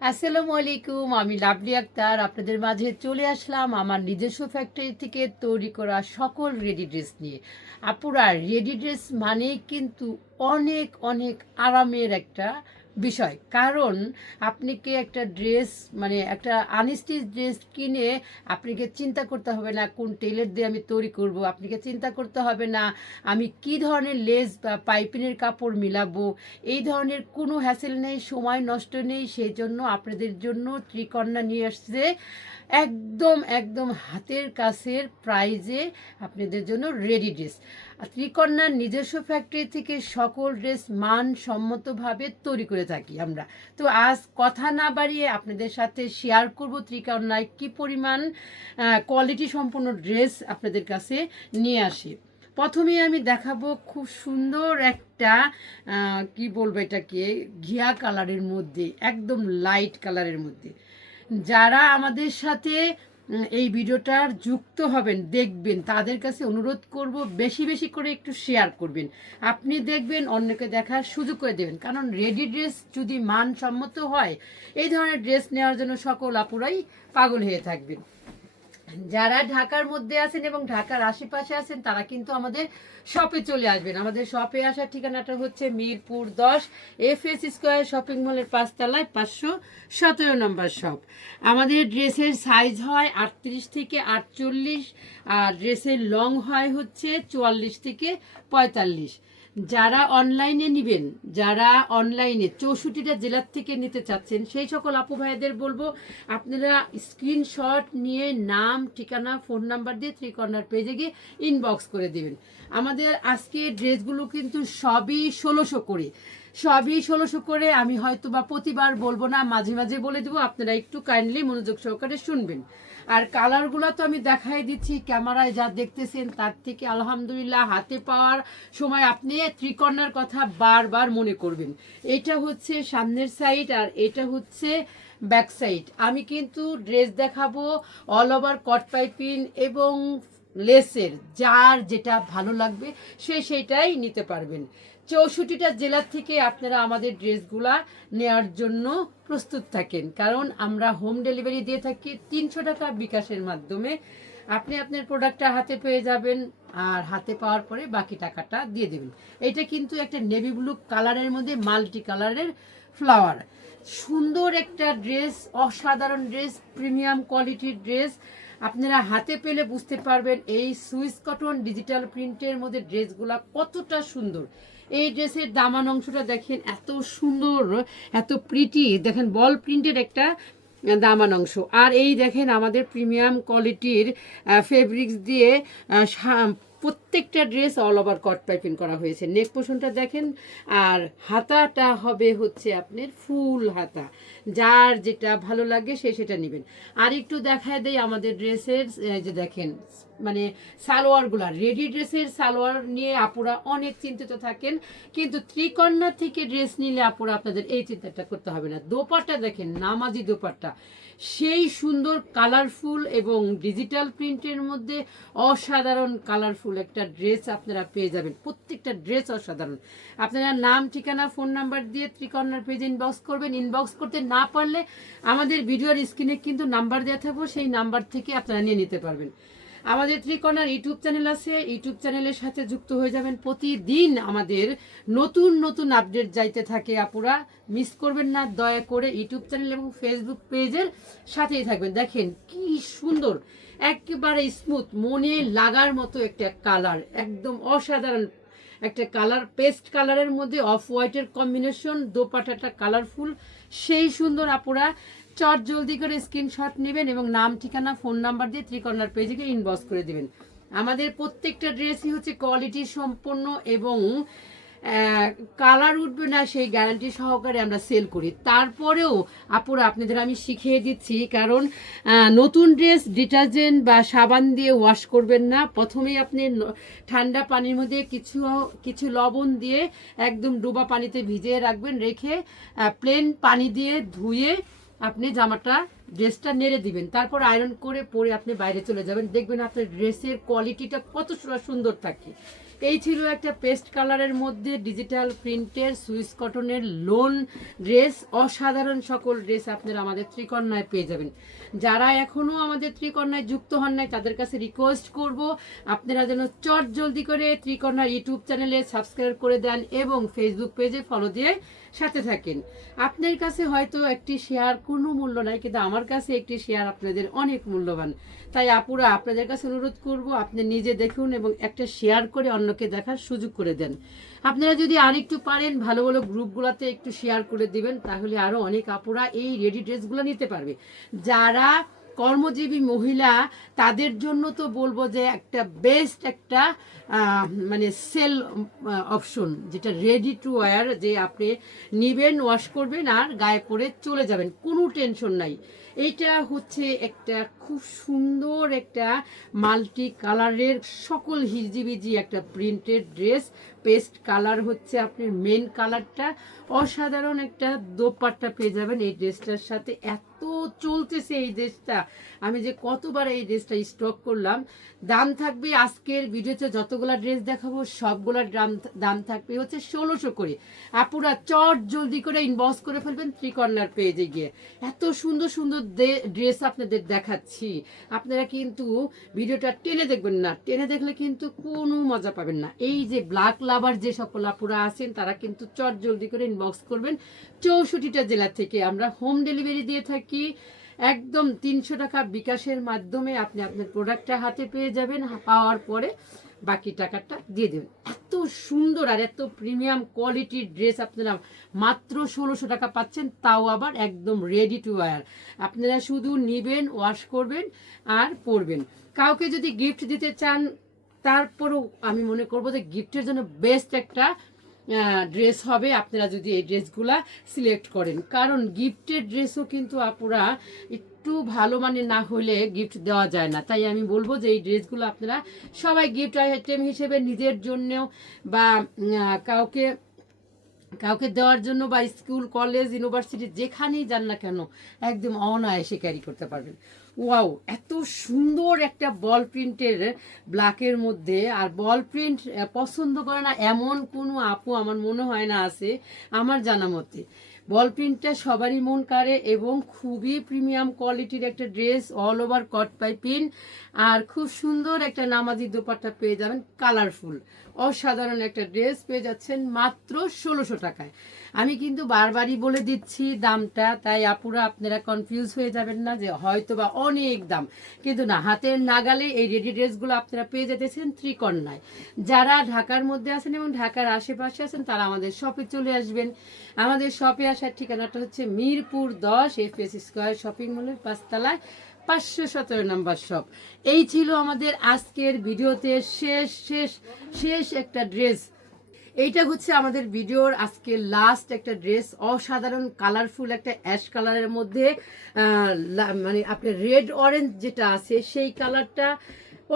আসসালামু আলাইকুম, আমি লাভলি আক্তার। আপনাদের মাঝে চলে আসলাম আমার নিজস্ব ফ্যাক্টরি থেকে তৈরি করা সকল রেডি ড্রেস নিয়ে। আপুরা রেডি ড্রেস মানে কিন্তু অনেক অনেক আরামের একটা বিষয়। কারণ আপনি কি একটা ড্রেস মানে একটা আনস্টিচ ড্রেস কিনে আপনাকে চিন্তা করতে হবে না, কোন টেলার দিয়ে আমি তৈরি করব, আপনাকে চিন্তা করতে হবে না, আমি কি ধরনের লেস বা পাইপিনের কাপড় মিলাবো, এই ধরনের কোনো হ্যাসেল নেই, সময় নষ্ট নেই সেই জন্য আপনাদের জন্য ত্রিকন্যা নিয়ে আসছে। একদম একদম হাতের কাছের প্রাইজে আপনাদের জন্য রেডি ড্রেস ত্রিকন্যার নিজস্ব ফ্যাক্টরি থেকে সকল ড্রেস মানসম্মতভাবে তৈরি করে থাকি আমরা। তো আজ কথা না বাড়িয়ে আপনাদের সাথে শেয়ার করব ত্রিকন্যায় কি পরিমাণ কোয়ালিটি সম্পন্ন ড্রেস আপনাদের কাছে নিয়ে আসি। প্রথমে আমি দেখাবো খুব সুন্দর একটা কি বলব এটাকে, ঘিয়া কালারের মধ্যে, একদম লাইট কালারের মধ্যে। যারা আমাদের সাথে এই ভিডিওটার যুক্ত হবেন, দেখবেন। তাদের কাছে অনুরোধ করব বেশি বেশি করে একটু শেয়ার করবেন। আপনি দেখবেন অন্যকে দেখার সুযোগ করে দেবেন। কারণ রেডি ড্রেস যদি মানসম্মত হয়, এই ধরনের ড্রেস নেওয়ার জন্য সকল আপুরাই পাগল হয়ে থাকবেন। যারা ঢাকার মধ্যে আছেন এবং ঢাকার আশেপাশে আছেন, তারা কিন্তু আমাদের শপে চলে আসবেন। আমাদের শপে আসার ঠিকানাটা হচ্ছে মিরপুর দশ এফ এস স্কোয়ার শপিং মলের পাঁচতলায় পাঁচশো সতেরো নম্বর শপ আমাদের ড্রেসের সাইজ হয় আটত্রিশ থেকে আটচল্লিশ, আর ড্রেসের লং হয় হচ্ছে চুয়াল্লিশ থেকে পঁয়তাল্লিশ। যারা অনলাইনে নেবেন, যারা অনলাইনে চৌষট্টিটা জেলার থেকে নিতে চাচ্ছেন, সেই সকল আপু ভাইদের বলব, আপনারা স্ক্রিনশট নিয়ে নাম, ঠিকানা ফোন নাম্বার দিয়ে থ্রি কর্নার পেজে গিয়ে ইনবক্স করে দিবেন। আমাদের আজকে ড্রেসগুলো কিন্তু সবই ষোলোশো করে সবই ষোলোশো করে আমি হয়তো বা প্রতিবার বলব না, মাঝে মাঝে বলে দেবো, আপনারা একটু কাইন্ডলি মনোযোগ সহকারে শুনবেন। আর কালারগুলো তো আমি দেখাই দিচ্ছি ক্যামেরায় যা দেখতেছেন তার থেকে আলহামদুলিল্লাহ হাতে পাওয়ার সময় আপনি ত্রিকর্ণার কথা বারবার মনে করবেন। এটা হচ্ছে সামনের সাইড আর এটা হচ্ছে ব্যাক সাইড আমি কিন্তু ড্রেস দেখাবো অল ওভার কট পাইপিং এবং লেসের যার যেটা ভালো লাগবে সে সেটাই নিতে পারবেন। চৌষট্টিটা জেলার থেকে আপনারা আমাদের ড্রেসগুলা নেওয়ার জন্য প্রস্তুত থাকেন। কারণ আমরা হোম ডেলিভারি দিয়ে থাকি তিনশো টাকা বিকাশের মাধ্যমে। আপনি আপনার প্রোডাক্টটা হাতে পেয়ে যাবেন আর হাতে পাওয়ার পরে বাকি টাকাটা দিয়ে দেবেন। এটা কিন্তু একটা নেভি ব্লু কালারের মধ্যে মাল্টি কালারের ফ্লাওয়ার সুন্দর একটা ড্রেস অসাধারণ ড্রেস প্রিমিয়াম কোয়ালিটির ড্রেস আপনারা হাতে পেলে বুঝতে পারবেন এই সুইস কটন ডিজিটাল প্রিন্টের মধ্যে ড্রেসগুলা কতটা সুন্দর। এই ড্রেসের দামান অংশটা দেখেন, এত সুন্দর, এত প্রিটি দেখেন বল প্রিন্টের একটা দামান অংশ। আর এই দেখেন, আমাদের প্রিমিয়াম কোয়ালিটির ফেব্রিক্স দিয়ে প্রত্যেকটা dress all over cut piping করা হয়েছে। নেক পোষণটা দেখেন, আর হাতাটা হবে হচ্ছে আপনার ফুল হাতা। যার যেটা ভালো লাগে সে সেটা নেবেন। আর একটু দেখায় দেয় আমাদের ড্রেসের যে দেখেন মানে সালোয়ারগুলা রেডি ড্রেসের সালোয়ার নিয়ে আপুরা অনেক চিন্তিত থাকেন। কিন্তু ত্রিকন্যা থেকে ড্রেস নিলে আপুরা আপনাদের এই চিন্তাটা করতে হবে না। দোপাট্টা দেখেন, নামাজি দোপাট্টা। সেই সুন্দর কালারফুল এবং ডিজিটাল প্রিন্টের মধ্যে অসাধারণ কালারফুল একটা ড্রেস আপনারা পেয়ে যাবেন। প্রত্যেকটা ড্রেস অসাধারণ। আপনারা নাম, ঠিকানা, ফোন নাম্বার দিয়ে ত্রিকর্ণার পেজে ইনবক্স করবেন। ইনবক্স করতে না পারলে আমাদের ভিডিওর স্ক্রিনে কিন্তু নাম্বার দেওয়া থাকব, সেই নাম্বার থেকে আপনারা নিয়ে নিতে পারবেন। আমাদের ত্রিকর্ণার ইউটিউব চ্যানেল আছে, ইউটিউব চ্যানেলের সাথে যুক্ত হয়ে যাবেন প্রতিদিন আমাদের নতুন নতুন আপডেট যাইতে থাকে আপুরা। মিস করবেন না, দয়া করে ইউটিউব চ্যানেল এবং ফেসবুক পেজের সাথেই থাকবেন। দেখেন কি সুন্দর, একেবারে স্মুথ মনে লাগার মতো একটা কালার একদম অসাধারণ একটা কালার পেস্ট কালারের মধ্যে অফ হোয়াইটের কম্বিনেশন দোপাটাটা কালারফুল সেই সুন্দর আপুরা। চট জলদি করে স্ক্রিনশট নেবেন এবং নাম, ঠিকানা ফোন নাম্বার দিয়ে ত্রিকর্ণার পেজে ইনবক্স করে দেবেন। আমাদের প্রত্যেকটা ড্রেসই হচ্ছে কোয়ালিটি সম্পন্ন এবং কালার উঠবে না, সেই গ্যারান্টি সহকারে আমরা সেল করি। তারপরেও আপুরা, আপনাদের আমি শিখিয়ে দিচ্ছি, কারণ নতুন ড্রেস ডিটারজেন্ট বা সাবান দিয়ে ওয়াশ করবেন না। প্রথমেই আপনি ঠান্ডা পানির মধ্যে কিছু কিছু লবণ দিয়ে একদম ডোবা পানিতে ভিজিয়ে রাখবেন, রেখে প্লেন পানি দিয়ে ধুয়ে আপনি জামাটা ড্রেসটা নেড়ে দিবেন, তারপর আয়রন করে পরে আপনি বাইরে চলে যাবেন, দেখবেন আপনার ড্রেসের কোয়ালিটিটা কত সুন্দর থাকে। এই ছিল একটা পেস্ট কালারের মধ্যে ডিজিটাল প্রিন্টের সুইস কটনের লোন ড্রেস। অসাধারণ সকল ড্রেস আপনারা আমাদের ত্রিকন্যায় পেয়ে যাবেন। যারা এখনও আমাদের ত্রিকন্যায় যুক্ত হন নাই, তাদের কাছে রিকোয়েস্ট করব, আপনারা যেন চট জলদি করে ত্রিকন্যা ইউটিউব চ্যানেলে সাবস্ক্রাইব করে দেন এবং ফেসবুক পেজে ফলো দিয়ে সাথে থাকেন। আপনার কাছে হয়তো একটি শেয়ার কোনো মূল্য নাই, কিন্তু আমার কাছে একটি শেয়ার আপনাদের অনেক মূল্যবান। তাই আপুরা আপনাদের কাছে অনুরোধ করব, আপনি নিজে দেখুন এবং একটা শেয়ার করে অন্যকে দেখার সুযোগ করে দেন। আপনারা যদি আর একটু পারেন, ভালো ভালো গ্রুপগুলোতে একটু শেয়ার করে দিবেন, তাহলে আরও অনেক আপুরা এই রেডি ড্রেসগুলো নিতে পারবে। যারা কর্মজীবী মহিলা, তাদের জন্য তো বলব যে একটা বেস্ট একটা মানে সেল অপশন যেটা রেডি টু ওয়ার যে আপনি নিবেন ওয়াশ করবেন আর গায়ে পরে চলে যাবেন। কোনো টেনশন নাই। এইটা হচ্ছে একটা খুব সুন্দর একটা মাল্টি কালারের সকল হিজিবিজি একটা প্রিন্টেড ড্রেস। পেস্ট কালার হচ্ছে আপনার মেন কালারটা। অসাধারণ একটা দোপাট্টা পেয়ে যাবেন এই ড্রেসটার সাথে। এত চলতেছে এই ড্রেসটা আমি যে কতবার এই ড্রেসটা স্টক করলাম। দাম থাকবে আজকের ভিডিওতে যতগুলা ড্রেস দেখাবো সবগুলার দাম দাম থাকবে হচ্ছে ষোলোশো করে। আপুরা চট জলদি করে ইনবক্স করে ফেলবেন ত্রিকর্নার পেজে গিয়ে। এত সুন্দর সুন্দর ড্রেস আপনাদের দেখাচ্ছি। আপনারা কিন্তু ভিডিওটা টেনে দেখবেন না। টেনে দেখলে কিন্তু কোনো মজা পাবেন না। এই যে ব্ল্যাক লাভার যে সকল আপুরা আছেন, তারা কিন্তু চট জলদি করে ইনবক্স করবেন। চৌষট্টিটা জেলা থেকে আমরা হোম ডেলিভারি দিয়ে থাকি। একদম তিনশো টাকা বিকাশের মাধ্যমে আপনি আপনার প্রোডাক্টটা হাতে পেয়ে যাবেন পাওয়ার পরে বাকি টাকাটা দিয়ে দেবেন। এত সুন্দর আর এত প্রিমিয়াম কোয়ালিটির ড্রেস আপনারা মাত্র ষোলোশো টাকা পাচ্ছেন, তাও আবার একদম রেডি টু ওয়্যার আপনারা শুধু নিবেন ওয়াশ করবেন আর পরবেন। কাউকে যদি গিফট দিতে চান, তারপরেও আমি মনে করব যে গিফটের জন্য বেস্ট একটা ড্রেস হবে, আপনারা যদি এই ড্রেসগুলা সিলেক্ট করেন। কারণ গিফটের ড্রেসও কিন্তু আপুরা একটু ভালো মানে না হলে গিফট দেওয়া যায় না। তাই আমি বলব যে এই ড্রেসগুলো আপনারা সবাই গিফট আইটেম হিসেবে নিজের জন্যেও বা কাউকে কাউকে দেওয়ার জন্য বা স্কুল, কলেজ, ইউনিভার্সিটি, যেখানেই যান না কেন, একদম অনায়াসে ক্যারি করতে পারবেন। ওয়াও, এত সুন্দর একটা বল প্রিন্টের ব্ল্যাকের মধ্যে, আর বল প্রিন্ট পছন্দ করে না এমন কোনো আপু আমার মনে হয় না আছে, আমার জানা মতে। বল প্রিন্টটা সবারই মন কাড়ে এবং খুবই প্রিমিয়াম কোয়ালিটির একটা dress all over cut piping আর খুব সুন্দর একটা নামাজি দোপাট্টা পেয়ে যাবেন কালারফুল অসাধারণ একটা ড্রেস পেয়ে যাচ্ছেন মাত্র ষোলোশো টাকায়। আমি কিন্তু বারবারই বলে দিচ্ছি দামটা, তাই আপুরা আপনারা কনফিউজ হয়ে যাবেন না যে হয়তো বা অনেক দাম। কিন্তু না, হাতের নাগালে এই রেডি ড্রেসগুলো আপনারা পেয়ে যেতেছেন ত্রিকন্যায় যারা ঢাকার মধ্যে আছেন এবং ঢাকার আশেপাশে আছেন, তারা আমাদের শপে চলে আসবেন। আমাদের শপে আসার ঠিকানাটা হচ্ছে মিরপুর দশ এফ এস স্কোয়ার শপিং মলের পাঁচতলায়। পাঁচশো সতেরো নাম্বার শপ এই ছিল আমাদের আজকের ভিডিওতে শেষ শেষ শেষ একটা ড্রেস এইটা হচ্ছে আমাদের ভিডিওর আজকে লাস্ট একটা ড্রেস অসাধারণ কালারফুল একটা অ্যাশ কালারের মধ্যে মানে আপনার রেড অরেঞ্জ যেটা আছে, সেই কালারটা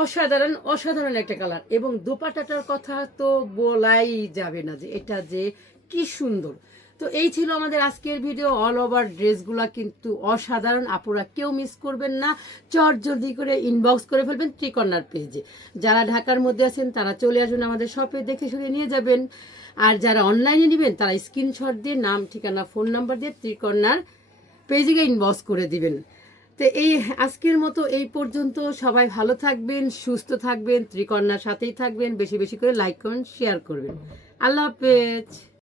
অসাধারণ অসাধারণ একটা কালার এবং দোপাটাটার কথা তো বলাই যাবে না যে এটা যে কি সুন্দর। তো এই ছিল আমাদের আজকের ভিডিও অল ওভার ড্রেসগুলা কিন্তু অসাধারণ। আপুরা কেউ মিস করবেন না। চট জলদি করে ইনবক্স করে ফেলবেন ত্রিকর্নার পেজে যারা ঢাকার মধ্যে আছেন, তারা চলে আসুন আমাদের শপে দেখে শুনে নিয়ে যাবেন। আর যারা অনলাইনে নেবেন, তারা স্ক্রিনশট দিয়ে নাম, ঠিকানা ফোন নাম্বার দিয়ে ত্রিকর্নার পেজে গিয়ে ইনবক্স করে দিবেন। তো এই আজকের মতো এই পর্যন্ত। সবাই ভালো থাকবেন, সুস্থ থাকবেন ত্রিকন্যার সাথেই থাকবেন। বেশি বেশি করে লাইক করুন শেয়ার করবেন। আল্লাহ হাফেজ।